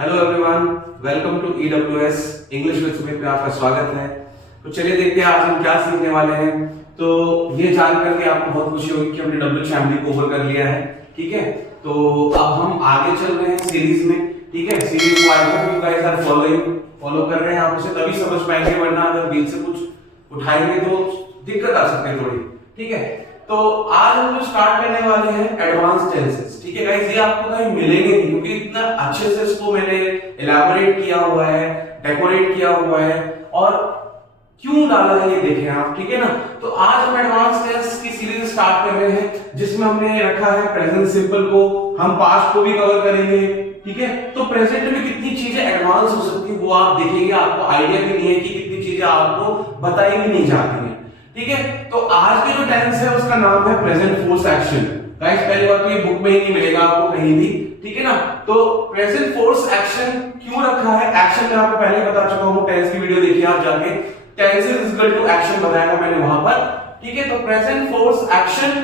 Hello everyone, welcome to EWS English with Sumit में आपका स्वागत है। तो चलिए देखते हैं आज हम क्या सीखने वाले हैं। तो ये जान करके आपको बहुत खुशी होगी कि हमने डब्ल्यू फैमिली को ओवर कर लिया है। ठीक है, तो अब हम आगे चल रहे हैं सीरीज में। ठीक है, सीरीज को I hope you guys are follow कर रहे हैं। आप उसे तभी समझ पाएंगे, वरना अगर बीच से कुछ उठाएंगे तो दिक्कत आ सकती है थोड़ी। ठीक है, तो आज हम जो स्टार्ट करने वाले हैं एडवांस टेंसेस। ठीक है गाइस, ये आपको कहीं मिलेंगे नहीं क्योंकि इतना अच्छे से इसको मैंने एलैबोरेट किया हुआ है, डेकोरेट किया हुआ है और क्यों डाला है ये देखें आप। ठीक है ना, तो आज हम एडवांस टेंस की सीरीज स्टार्ट कर रहे हैं जिसमें हमने रखा है प्रेजेंट सिंपल को, हम पास्ट को भी कवर करेंगे। ठीक है, तो प्रेजेंट में कितनी चीजें एडवांस हो सकती है वो आप देखेंगे। आपको आइडिया भी नहीं है कि कितनी चीजें आपको बताई भी नहीं जाती हैं। ठीक है, तो आज के जो टेंस है उसका नाम है प्रेजेंट फोर्स एक्शन। गाइस पहली बात तो ये बुक में ही नहीं मिलेगा आपको कहीं भी। ठीक है ना, तो प्रेजेंट फोर्स एक्शन क्यों रखा है? एक्शन मैं आपको पहले बता चुका हूं, टेंस की वीडियो देखिए आप जाके, tense is equal to action बताया था मैंने वहां पर। ठीक है, तो present force action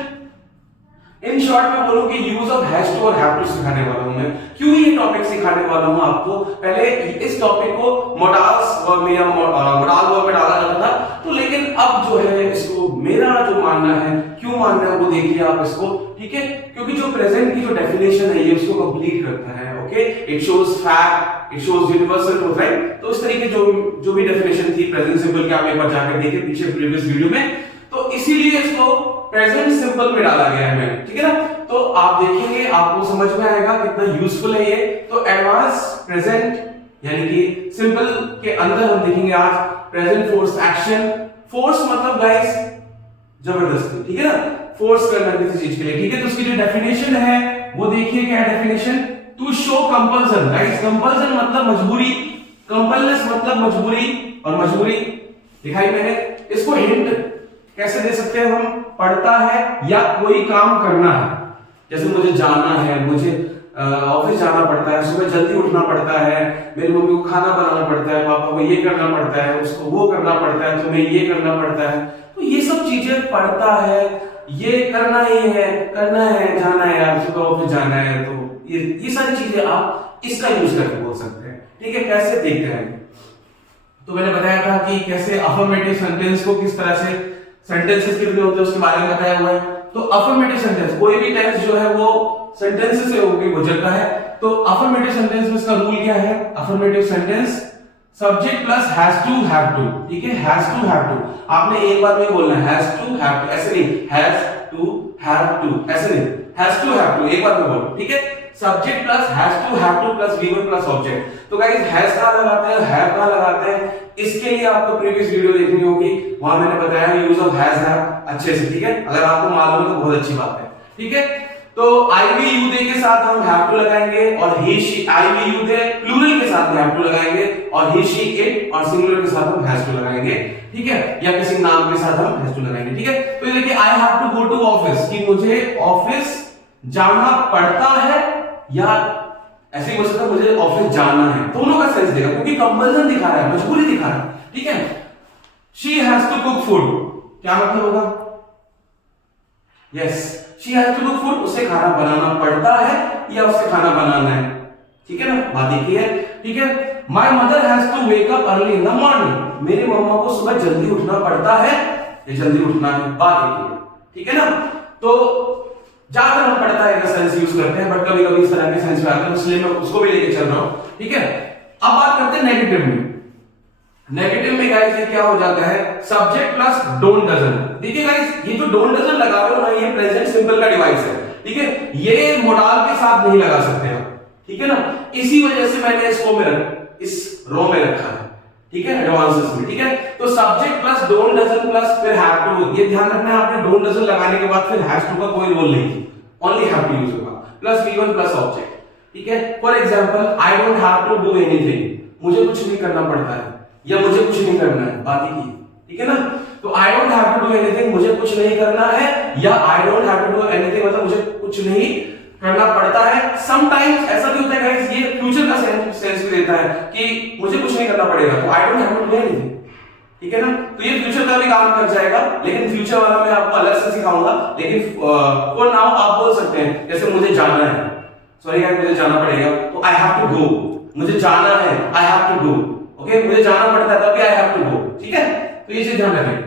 in short में बोलूं कि यूज ऑफ हैज टू और हैव टू सिखाने वाला हूं मैं। क्यों ये टॉपिक सिखाने वाला हूं आपको? पहले इस टॉपिक को मोडाल्स वर्ब में या मोडाल वर्ब में डाला जाता था, तो लेकिन अब जो है इसको मेरा जो मानना है, क्यों मानना है वो देखिए आप इसको। ठीक है, क्योंकि जो प्रेजेंट की जो डेफिनेशन है ये उसको कंप्लीट करता है। Okay, it shows fact, it shows universal truth, right? तो इस तरीके जो भी डेफिनेशन थी प्रेजेंट सिंपल की आप एक बार जाकर देखिए पीछे प्रीवियस वीडियो में, तो इसीलिए इसको प्रेजेंट सिंपल में डाला गया है मैंने। ठीक है ना, तो आप देखेंगे आपको समझ में आएगा कितना यूजफुल है ये। तो एडवांस प्रेजेंट यानी कि सिंपल के अंदर हम देखेंगे आज प्रेजेंट फोर्स एक्शन। फोर्स मतलब गाइस जबरदस्ती। ठीक है ना, फोर्स करना किसी चीज के लिए। ठीक है, तो उसकी जो डेफिनेशन है वो देखिए क्या है definition. To show compulsion. Guys compulsion मतलब मजबूरी, कंपलनेस मतलब मजबूरी, और मजबूरी दिखाई मैंने। इसको हिंट कैसे दे सकते हैं हम? पढ़ता है या कोई काम करना है, जैसे मुझे जाना है, मुझे ऑफिस जाना पड़ता है, सुबह जल्दी उठना पड़ता है, मेरी मम्मी को खाना बनाना पड़ता है, पापा को ये करना पड़ता है, उसको वो करना पड़ता है, तुम्हें ये करना पड़ता है। तो ये सब चीजें पढ़ता है, ये करना ही है, करना है, जाना है, यार सुबह ऑफिस जाना है, तो ये सारी चीजें आप इसका यूज करके बोल सकते हैं। ठीक है, कैसे देखते हैं? तो मैंने बताया था कि कैसे अफर्मेटिव सेंटेंस को किस तरह से सेंटेंसेस कितने होते हैं उसके बारे में बताया हुआ है। तो अफर्मेटिव सेंटेंस, कोई भी टेंस जो है वो सेंटेंस से होकर गुजरता है। तो अफर्मेटिव सेंटेंस में इसका रूल क्या है? Affirmative sentence subject plus has to have to. ठीक है, हैज टू हैव टू आपने एक बार में बोलना है, हैज टू हैव टू, ऐसे नहीं, हैज टू हैव टू, ऐसे नहीं, हैज टू हैव टू एक बार में बोलो। ठीक है, subject plus has to have to plus V1 plus object. तो गाइस हैज कहां लगाते हैं, हैव कहां लगाते हैं, इसके लिए आपको प्रीवियस वीडियो देखनी होगी, वहां मैंने बताया यूज ऑफ हैज हैव अच्छे से। ठीक है, अगर आपको मालूम है तो बहुत अच्छी बात है। ठीक है, तो आई वी यू दे के साथ हम हैव टू लगाएंगे, और he she, I we you they plural के साथ हैव टू लगाएंगे, और ही शी इट और सिंगुलर के साथ हम हैज टू लगाएंगे। ठीक है, या किसी नाम के साथ हम हैज टू लगाएंगे। ठीक है, तो ये देखिए I have to go to office, कि मुझे ऑफिस जाना पड़ता है, या ऐसे ही बोल सकता मुझे ऑफिस जाना है, दोनों का सेंस देगा क्योंकि कंपल्सन दिखा रहा है, मजबूरी दिखा रहा है। ठीक है, she has to cook food, क्या मतलब होगा? Yes, she has to cook food, उसे खाना बनाना पड़ता है या उसे खाना बनाना है। ठीक है ना, बात एक ही है। ठीक है, my mother has to wake up early in the morning, मेरी मम्मा को सुबह जल्दी उठना पड़ता है या जल्दी उठना है, बात एक ही है। ठीक है ना, तो ज्यादातर हम पढ़ता है का सेंस यूज करते हैं, बट कभी कभी इस तरह के सेंस में आते हैं, इसलिए मैं उसको भी लेके चल रहा हूं। ठीक है, अब बात करते हैं नेगेटिव में। नेगेटिव में गाइस ये क्या हो जाता है? Subject plus don't doesn't. देखिए गाइस ये जो डोंट डजंट लगा रहे हो ना, ये प्रेजेंट सिंपल का डिवाइस है। ठीक है, ये मोडाल के साथ नहीं लगा सकते आप। ठीक है ना, इसी वजह से मैंने इसको इस रो में रखा है। ठीक है, एडवांसेस में। ठीक है, तो subject plus don't doesn't plus फिर हैव टू, ये ध्यान रखना है आपने, डोंट डजंट लगाने के बाद फिर हैज टू का कोई रोल नहीं, ओनली हैव टू यूज होगा, प्लस V1 प्लस ऑब्जेक्ट। ठीक है, for example I don't have to do anything, मुझे कुछ नहीं करना पड़ता है या मुझे कुछ नहीं करना है, बात ही की। ठीक है ना, तो I don't have to do anything, मुझे कुछ नहीं करना है, या I don't have to do anything मतलब मुझे कुछ नहीं करना पड़ता है। समटाइम्स ऐसा भी होता है गाइस, ये फ्यूचर का सेंस भी देता है कि मुझे कुछ नहीं करना पड़ेगा, तो I don't have to do anything. ठीक है ना, तो ये फ्यूचर का भी काम कर जाएगा, लेकिन फ्यूचर वाला मैं आपको अलग से सिखाऊंगा। लेकिन फॉर नाउ आप बोल सकते हैं जैसे मुझे जाना है, सॉरी गाइस मुझे जाना पड़ेगा, तो आई हैव टू गो, मुझे जाना है, I have to do. Okay, मुझे जाना पड़ता है तब भी आई हैव टू गो। ठीक है, तो ये चीज ध्यान रखें।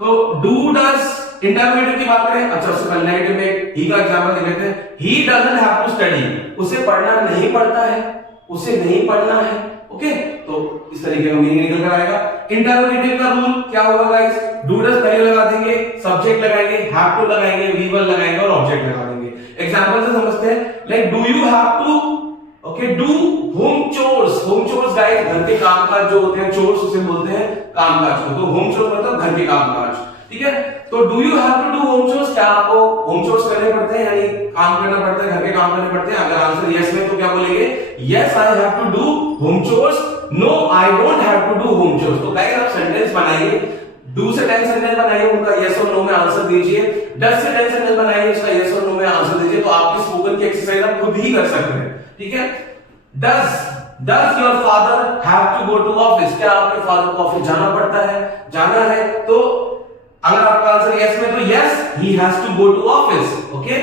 तो डू डज इंटरोगेटिव की बात करें, अच्छा उससे पहले नेगेटिव में ही का एग्जांपल दे लेते हैं। He doesn't have to study, उसे पढ़ना नहीं पड़ता है, उसे नहीं पढ़ना है। ओके, तो इस तरीके का मीनिंग निकल कर आएगा। इंटरोगेटिव का रूल क्या होगा गाइस, डू डज पहले लगा देंगे, सब्जेक्ट लगाएंगे, हैव टू लगाएंगे, वी विल लगाएंगे और ऑब्जेक्ट लगा देंगे। एग्जांपल से समझते हैं, like do you have to okay do home chores. Home chores guys घर के कामकाज जो होते हैं, चोर्स उसे बोलते हैं कामकाज को। तो होम चोर्स मतलब घर के कामकाज। ठीक है, तो do you have to do home chores, क्या आपको होम चोर्स करने पड़ते हैं, यानी काम करना पड़ता है, घर के काम करने पड़ते हैं? अगर आंसर यस में तो क्या बोलेंगे, yes I have to do home chores, no I don't have to do home chores. तो गाइस आप सेंटेंस बनाइए, डू से 10 सेंटेंस बनाइए, उनका यस और नो में आंसर दीजिए। 10 से 10 सेंटेंस बनाइए, उसका यस और नो में आंसर दीजिए। तो आपकी स्पोकन की एक्सरसाइज आप खुद ही कर सकते हैं। ठीक है, does your father have to go to office, क्या आपके फादर को ऑफिस जाना पड़ता है, जाना है? तो अगर आपका आंसर यस में तो yes he has to go to office. Okay,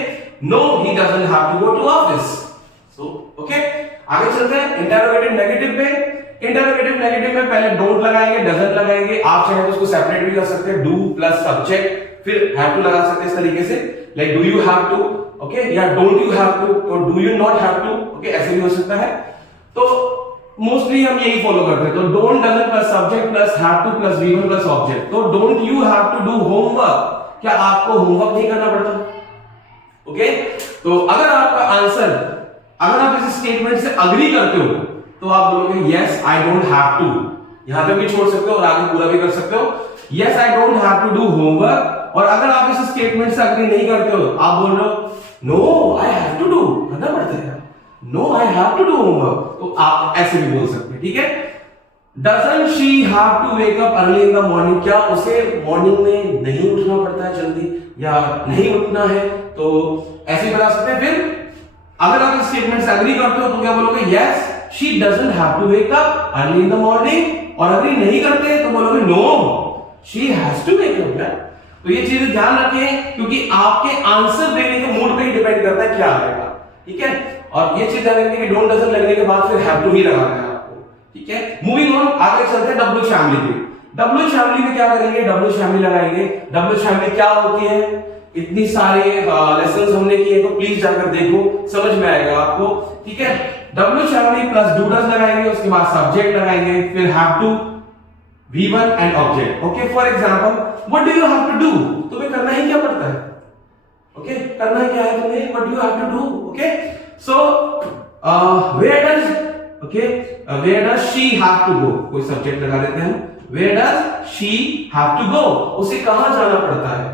no he doesn't have to go to office. So okay, आगे चलते हैं इंटरोगेटिव नेगेटिव पे। इंटरोगेटिव नेगेटिव में पहले डोंट लगाएंगे, डजंट लगाएंगे, आप चाहे तो उसको सेपरेट भी कर सकते हैं, डू प्लस सब्जेक्ट फिर हैव टू लगा सकते हैं इस तरीके से, like do you have to, okay, या डोंट यू हैव टू, तो do you not have to, okay, ऐसे भी हो सकता है। तो मोस्टली हम यही फॉलो करते हैं। तो don't doesn't plus subject plus have to plus v one plus object. तो don't you have to do homework, क्या आपको होमवर्क नहीं करना पड़ता? ओके, तो अगर आपका आंसर, अगर आप इस स्टेटमेंट से अग्री करते हो तो आप बोलोगे yes I don't have to, यहां पे भी छोड़ सकते हो और आगे पूरा भी कर सकते हो, yes I don't have to do homework. और अगर आप इस स्टेटमेंट से अग्री नहीं करते हो, आप बोल रहे हो no I have to do, करना पड़ता है, no I have to do homework, तो आप ऐसे भी बोल सकते हैं। ठीक है, doesn't she have to wake up early in the morning, क्या उसे मॉर्निंग में नहीं उठना पड़ता है जल्दी, या नहीं उठना है? तो ऐसे बता सकते हैं। फिर अगर आप इस स्टेटमेंट से एग्री करते हो तो क्या बोलोगे, yes she doesn't have to wake up early in the morning. और अगर नहीं करते तो बोलोगे no she has to wake up. तो ये चीजें ध्यान रखें, क्योंकि आपके आंसर देने के मूड पे ही डिपेंड करता है क्या आएगा। ठीक है, और ये चीज ध्यान रखें कि डोंट डजंट लगने के बाद फिर हैव टू ही लगाना है आपको। ठीक है, मूविंग ऑन, आगे चलते हैं डब्ल्यू फैमिली पे। डब्ल्यू फैमिली में क्या करेंगे, डब्ल्यू फैमिली लगाएंगे। डब्ल्यू फैमिली क्या होती है, इतनी सारे लेसन्स हमने किए, तो प्लीज जाकर देखो, समझ में आएगा आपको। ठीक है, W family plus do does लगाएंगे, उसके बाद सब्जेक्ट लगाएंगे, फिर have to, V1 and object. Okay, for example what do you have to do, तुम्हें करना ही क्या पड़ता है? ओके, करना क्या है तुम्हें, what do you have to do. Okay, so where does, okay, where does she have to go, कोई सब्जेक्ट लगा देते हैं, where does she have to go, उसे कहां जाना पड़ता है?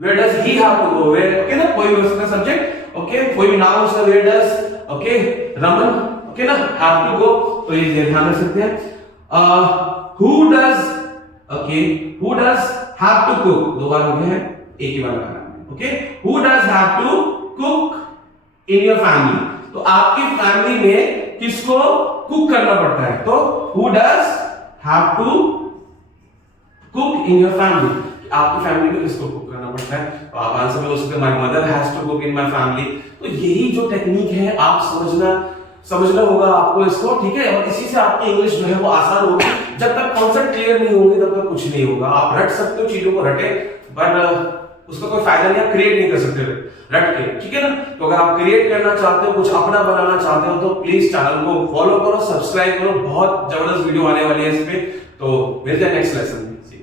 Where does he have to go, where, okay ना, कोई भी हो सकता है सब्जेक्ट। ओके, कोई भी नाम उसका, where does, okay, Raman, okay ना, हैव टू गो, तो ये ध्यान रख सकते हैं। Who does, okay, who does have to cook, दो बार हो गए हैं, एक ही बार लगाना है। Okay, who does have to cook in your family, तो आपकी फैमिली में किसको कुक करना पड़ता है? तो who does have to cook in your family, आपकी फैमिली में किसको कुक करना पड़ता है? तो आप आंसर में हो सकते हैं my mother has to cook in my family। तो यही जो टेक्निक है आप समझना होगा आपको इसको। ठीक है, और इसी से आपकी इंग्लिश जो है वो आसान होगी। जब तक कॉन्सेप्ट क्लियर नहीं होंगे तब तक कुछ नहीं होगा। आप रट सकते हो, चीजों को रटे, बट उसका कोई फायदा नहीं, आप क्रिएट नहीं कर सकते रट के। ठीक है ना, तो अगर आप क्रिएट करना चाहते हो, कुछ अपना बनाना चाहते हो, तो प्लीज चैनल को फॉलो करो, सब्सक्राइब करो, बहुत जबरदस्त वीडियो आने वाली है इस पे। तो मिलते हैं नेक्स्ट लेसन में।